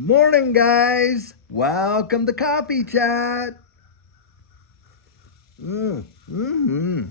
Morning, guys. Welcome to Coffee Chat. Mm-hmm.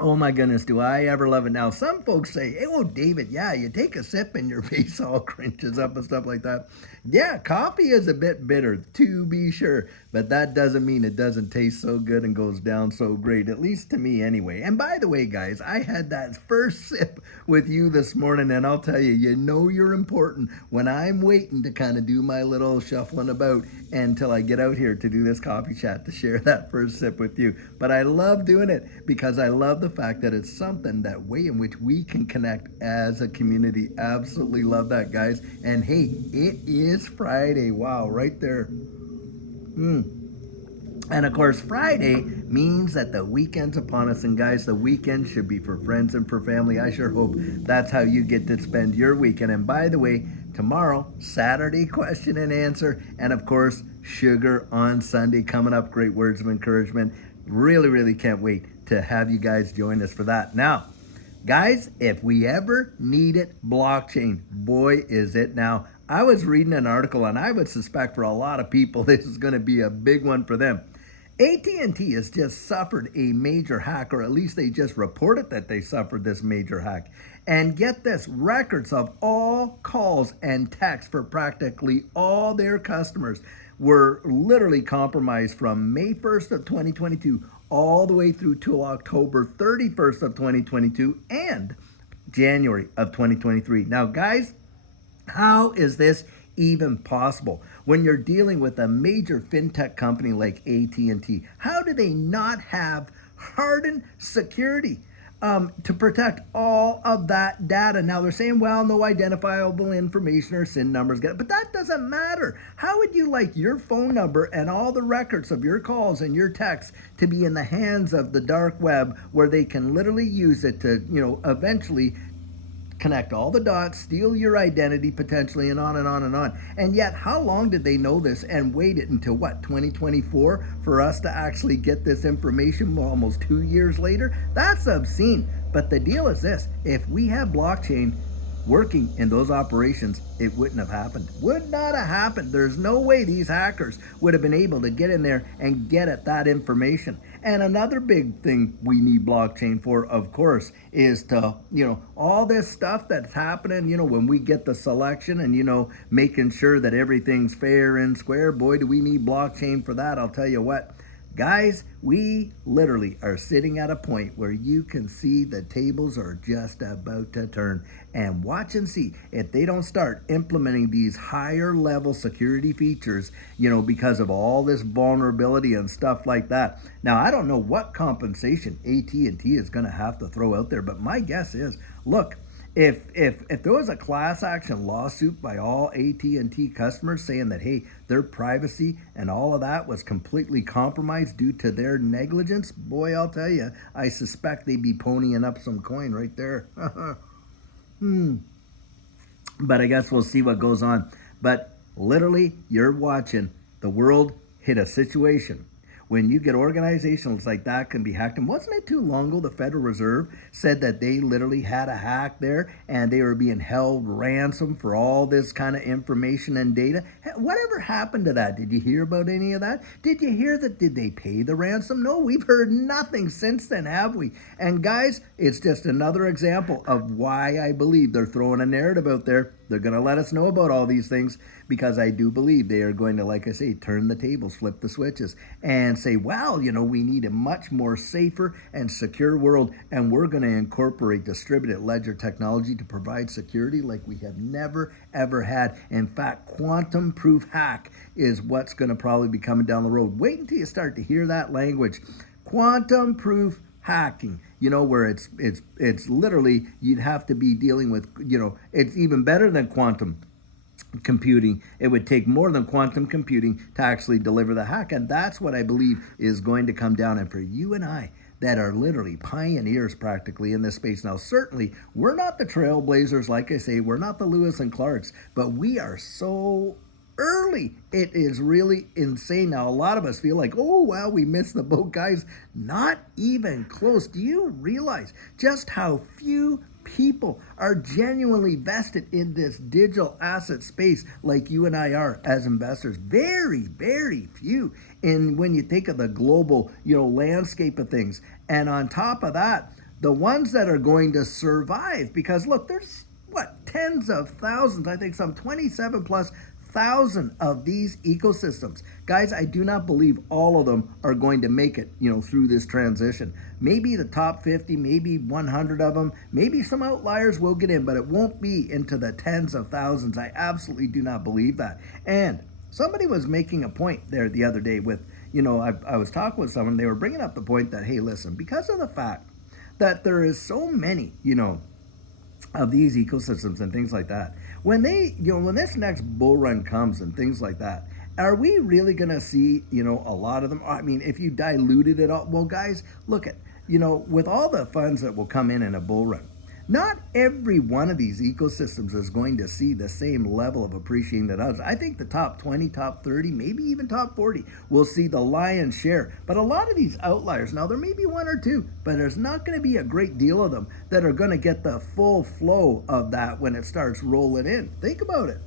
Oh my goodness, do I ever love it. Now, some folks say, hey, oh, David, yeah, you take a sip and your face all crunches up and stuff like that. Yeah, coffee is a bit bitter, to be sure, but that doesn't mean it doesn't taste so good and goes down so great, at least to me anyway. And by the way, guys, I had that first sip with you this morning, and I'll tell you, you know you're important when I'm waiting to kind of do my little shuffling about until I get out here to do this coffee chat to share that first sip with you. But I love doing it because I love the fact that it's something that way in which we can connect as a community. Absolutely love that, guys. And hey, it is Friday. Wow, right there. And of course, Friday means that the weekend's upon us. And guys, the weekend should be for friends and for family. I sure hope that's how you get to spend your weekend. And by the way, tomorrow, Saturday question and answer. And of course, sugar on Sunday coming up. Great words of encouragement. Really, really can't wait to have you guys join us for that. Now, guys, if we ever needed blockchain, boy, is it now. I was reading an article, and I would suspect for a lot of people, this is going to be a big one for them. AT&T has just suffered a major hack, or at least they just reported that they suffered this major hack. And get this, records of all calls and texts for practically all their customers were literally compromised from May 1st of 2022 all the way through to October 31st of 2022 and January of 2023. Now, guys, how is this even possible when you're dealing with a major fintech company like AT&T? How do they not have hardened security to protect all of that data? Now they're saying, well, no identifiable information or SIN numbers, but that doesn't matter. How would you like your phone number and all the records of your calls and your texts to be in the hands of the dark web, where they can literally use it to, eventually connect all the dots, steal your identity potentially, and on and on and on. And yet, how long did they know this and waited until what, 2024 for us to actually get this information almost 2 years later? That's obscene. But the deal is this: if we have blockchain working in those operations, it wouldn't have happened. Would not have happened. There's no way these hackers would have been able to get in there and get at that information. And another big thing we need blockchain for, of course, is to, all this stuff that's happening, when we get the selection and, making sure that everything's fair and square. Boy, do we need blockchain for that. I'll tell you what. Guys, we literally are sitting at a point where you can see the tables are just about to turn. And watch and see if they don't start implementing these higher level security features, because of all this vulnerability and stuff like that. Now, I don't know what compensation AT&T is going to have to throw out there, but my guess is, look, if there was a class action lawsuit by all AT&T customers saying that, hey, their privacy and all of that was completely compromised due to their negligence, boy, I'll tell you, I suspect they'd be ponying up some coin right there. But I guess we'll see what goes on. But literally, you're watching the world hit a situation when you get organizations like that can be hacked. And wasn't it too long ago the Federal Reserve said that they literally had a hack there and they were being held ransom for all this kind of information and data? Whatever happened to that? Did you hear about any of that? Did you hear that? Did they pay the ransom? No, we've heard nothing since then, have we? And guys, it's just another example of why I believe they're throwing a narrative out there. They're going to let us know about all these things because I do believe they are going to, like I say, turn the tables, flip the switches, and say, well, we need a much more safer and secure world, and we're going to incorporate distributed ledger technology to provide security like we have never, ever had. In fact, quantum-proof hack is what's going to probably be coming down the road. Wait until you start to hear that language. Quantum-proof hacking, where it's literally, you'd have to be dealing with, it's even better than quantum computing. It would take more than quantum computing to actually deliver the hack. And that's what I believe is going to come down. And for you and I that are literally pioneers practically in this space. Now, certainly, we're not the trailblazers, like I say, we're not the Lewis and Clarks, but we are so early. It is really insane. Now, a lot of us feel like, oh, wow, we missed the boat, guys. Not even close. Do you realize just how few people are genuinely vested in this digital asset space like you and I are as investors. Very, very few. And when you think of the global, landscape of things. And on top of that, the ones that are going to survive, because look, there's tens of thousands, I think some 27 plus thousand of these ecosystems. Guys, I do not believe all of them are going to make it, through this transition. Maybe the top 50, maybe 100 of them, maybe some outliers will get in, but it won't be into the tens of thousands. I absolutely do not believe that. And somebody was making a point there the other day with, I was talking with someone, they were bringing up the point that, hey, listen, because of the fact that there is so many, of these ecosystems and things like that. When when this next bull run comes and things like that, are we really going to see, a lot of them? I mean, if you diluted it all, well, guys, look at, with all the funds that will come in a bull run, not every one of these ecosystems is going to see the same level of appreciating that others. I think the top 20, top 30, maybe even top 40 will see the lion's share. But a lot of these outliers, now there may be one or two, but there's not going to be a great deal of them that are going to get the full flow of that when it starts rolling in. Think about it.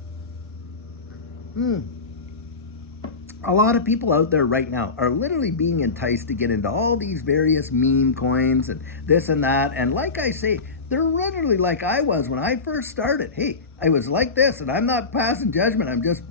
A lot of people out there right now are literally being enticed to get into all these various meme coins and this and that. And like I say, they're literally like I was when I first started. Hey, I was like this, and I'm not passing judgment. I'm just,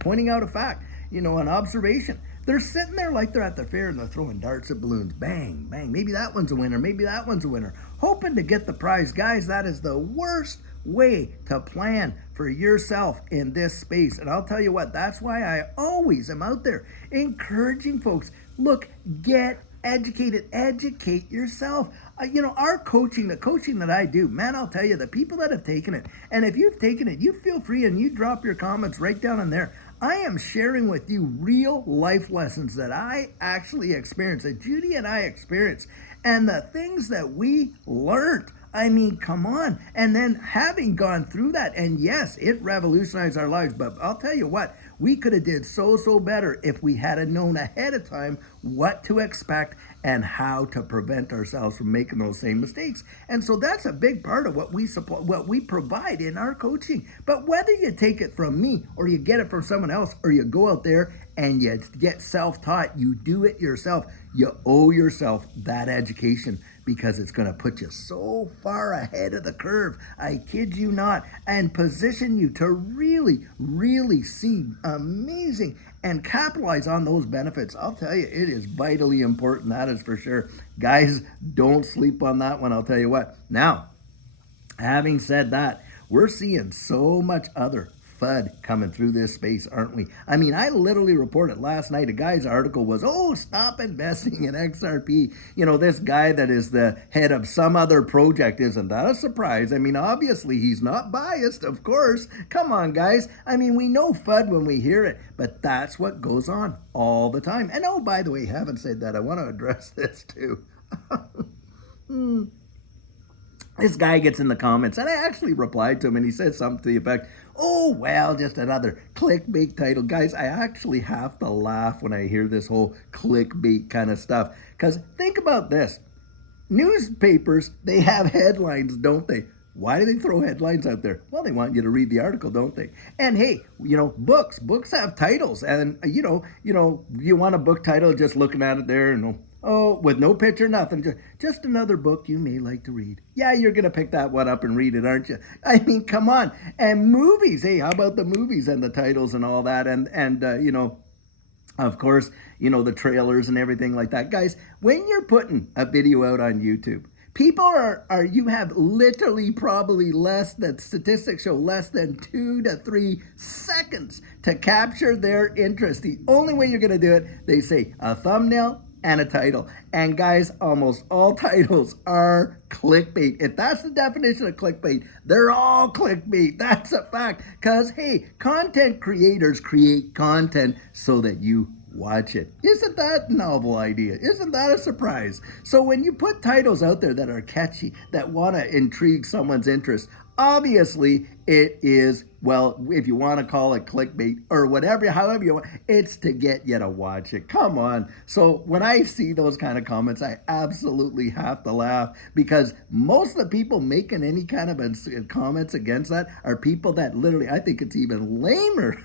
pointing out a fact, an observation. They're sitting there like they're at the fair and they're throwing darts at balloons. Bang, bang. Maybe that one's a winner. Maybe that one's a winner. Hoping to get the prize. Guys, that is the worst way to plan for yourself in this space. And I'll tell you what, that's why I always am out there encouraging folks, look, get educated, educate yourself. Our coaching, the coaching that I do, man, I'll tell you, the people that have taken it, and if you've taken it, you feel free and you drop your comments right down in there. I am sharing with you real life lessons that I actually experienced, that Judy and I experienced, and the things that we learned. I mean, come on. And then having gone through that, and yes, it revolutionized our lives, but I'll tell you what, we could have did so better if we had known ahead of time what to expect and how to prevent ourselves from making those same mistakes. And so that's a big part of what we supply, what we provide in our coaching. But whether you take it from me or you get it from someone else or you go out there and you get self-taught, you do it yourself, you owe yourself that education because it's going to put you so far ahead of the curve, I kid you not, and position you to really, really see amazing and capitalize on those benefits. I'll tell you, it is vitally important, that is for sure. Guys, don't sleep on that one, I'll tell you what. Now, having said that, we're seeing so much other FUD coming through this space, aren't we? I mean, I literally reported last night, a guy's article was, stop investing in XRP. This guy that is the head of some other project, isn't that a surprise? I mean, obviously he's not biased, of course. Come on, guys. I mean, we know FUD when we hear it, but that's what goes on all the time. And by the way, having said that, I want to address this too. This guy gets in the comments, and I actually replied to him, and he said something to the effect, just another clickbait title. Guys, I actually have to laugh when I hear this whole clickbait kind of stuff, because think about this. Newspapers, they have headlines, don't they? Why do they throw headlines out there? Well, they want you to read the article, don't they? And hey, books have titles, and you want a book title, just looking at it there, and with no picture, nothing. Just another book you may like to read. Yeah, you're going to pick that one up and read it, aren't you? I mean, come on. And movies. Hey, how about the movies and the titles and all that? And of course, the trailers and everything like that. Guys, when you're putting a video out on YouTube, people you have literally probably statistics show less than 2 to 3 seconds to capture their interest. The only way you're going to do it, they say a thumbnail and a title. And guys, almost all titles are clickbait. If that's the definition of clickbait, they're all clickbait. That's a fact. Because, hey, content creators create content so that you watch it. Isn't that a novel idea? Isn't that a surprise? So when you put titles out there that are catchy, that want to intrigue someone's interest, obviously it is Well, if you want to call it clickbait or whatever, however you want, it's to get you to watch it. Come on. So when I see those kind of comments, I absolutely have to laugh because most of the people making any kind of comments against that are people that literally, I think it's even lamer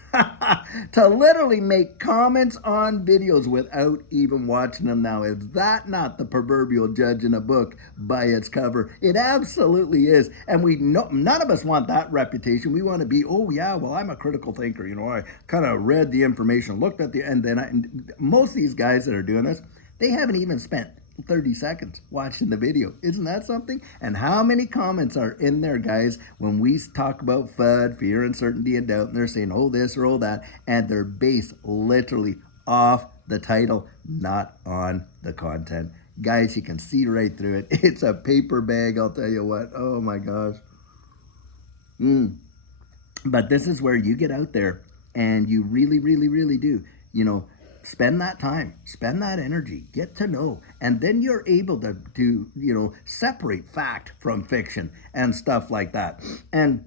to literally make comments on videos without even watching them. Now, is that not the proverbial judge in a book by its cover? It absolutely is. And we know none of us want that reputation. We want to be, oh yeah, well, I'm a critical thinker. I kind of read the information, looked at and then most of these guys that are doing this, they haven't even spent 30 seconds watching the video. Isn't that something? And how many comments are in there, guys, when we talk about FUD, fear, uncertainty, and doubt, and they're saying, oh, this or oh, that, and they're based literally off the title, not on the content. Guys, you can see right through it. It's a paper bag, I'll tell you what. Oh my gosh. But this is where you get out there and you really, really, really do, spend that time, spend that energy, get to know, and then you're able to separate fact from fiction and stuff like that. And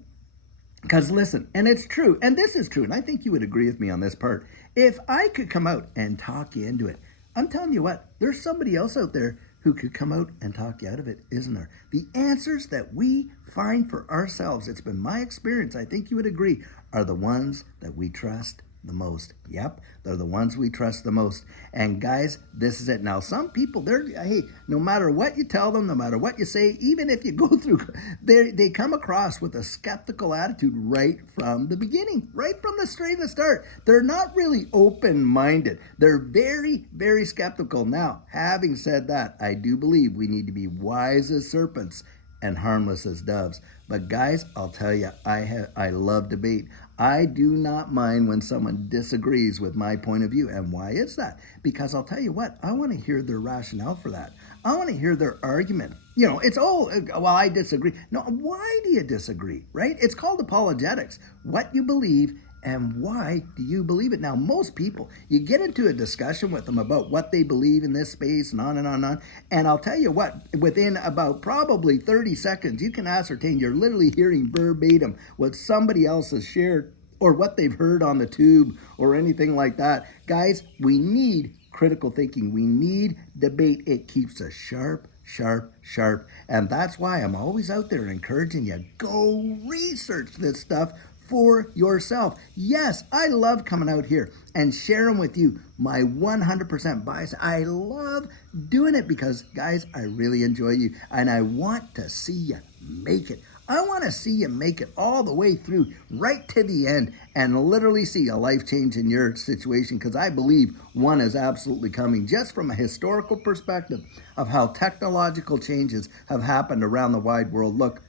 because listen, and it's true, and this is true, and I think you would agree with me on this part. If I could come out and talk you into it, I'm telling you what, there's somebody else out there who could come out and talk you out of it, isn't there? The answers that we find for ourselves, it's been my experience, I think you would agree, are the ones that we trust the most. Yep, they're the ones we trust the most. And guys, this is it. Now, some people, hey, no matter what you tell them, no matter what you say, even if you go through, they come across with a skeptical attitude right from the beginning, right from the straight the start. They're not really open-minded. They're very, very skeptical. Now, having said that, I do believe we need to be wise as serpents and harmless as doves. But guys, I'll tell you, I love debate. I do not mind when someone disagrees with my point of view. And why is that? Because I'll tell you what, I want to hear their rationale for that. I want to hear their argument. It's, oh, well, I disagree. No, why do you disagree, right? It's called apologetics. What you believe and why do you believe it? Now, most people, you get into a discussion with them about what they believe in this space and on and on and on. And I'll tell you what, within about probably 30 seconds, you can ascertain you're literally hearing verbatim what somebody else has shared or what they've heard on the tube or anything like that. Guys, we need critical thinking. We need debate. It keeps us sharp, sharp, sharp. And that's why I'm always out there encouraging you, go research this stuff for yourself. Yes, I love coming out here and sharing with you my 100% bias. I love doing it because, guys, I really enjoy you and I want to see you make it. I want to see you make it all the way through, right to the end, and literally see a life change in your situation, because I believe one is absolutely coming, just from a historical perspective of how technological changes have happened around the wide world. Look,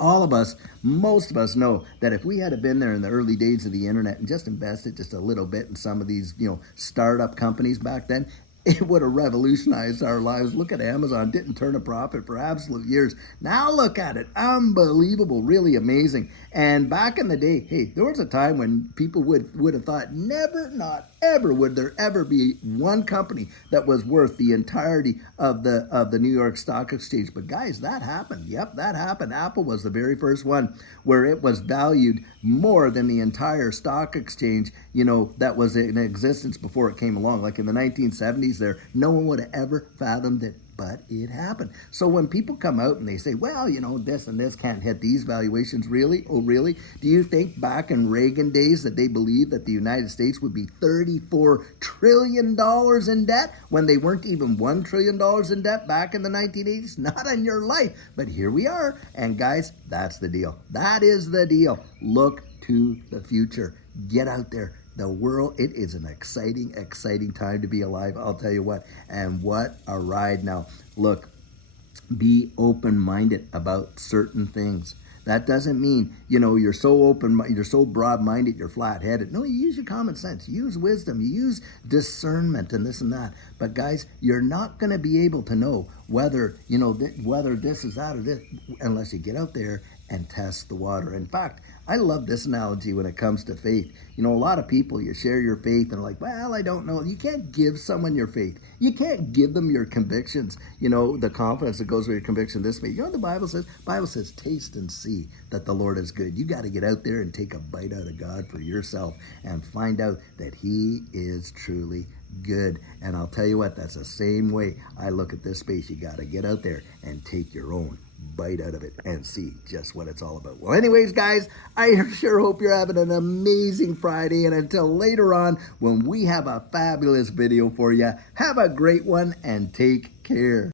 all of us, most of us know that if we had been there in the early days of the internet and just invested just a little bit in some of these, startup companies back then, it would have revolutionized our lives. Look at Amazon, didn't turn a profit for absolute years. Now look at it, unbelievable, really amazing. And back in the day, hey, there was a time when people would have thought never, not ever, would there ever be one company that was worth the entirety of the New York Stock Exchange. But guys, that happened. Yep, that happened. Apple was the very first one where it was valued more than the entire stock exchange, that was in existence before it came along. Like in the 1970s there, no one would have ever fathomed it, but it happened. So when people come out and they say, well, this and this can't hit these valuations, really? Oh, really? Do you think back in Reagan days that they believed that the United States would be $34 trillion in debt when they weren't even $1 trillion in debt back in the 1980s? Not in your life. But here we are. And guys, that's the deal. That is the deal. Look to the future. Get out there. The world, it is an exciting, exciting time to be alive, I'll tell you what. And what a ride. Now, look, be open-minded about certain things. That doesn't mean, you're so open, you're so broad-minded, you're flat-headed. No, you use your common sense, you use wisdom, you use discernment and this and that. But guys, you're not going to be able to know whether, whether this is that or this unless you get out there and test the water. In fact, I love this analogy when it comes to faith. You know, a lot of people, you share your faith and are like, well, I don't know. You can't give someone your faith. You can't give them your convictions, you know, the confidence that goes with your conviction this way. You know what the Bible says? The Bible says, taste and see that the Lord is good. You got to get out there and take a bite out of God for yourself and find out that he is truly good. And I'll tell you what, that's the same way I look at this space. You got to get out there and take your own bite out of it and see just what it's all about. Well, anyways, guys, I sure hope you're having an amazing Friday. And until later on, when we have a fabulous video for you, have a great one and take care.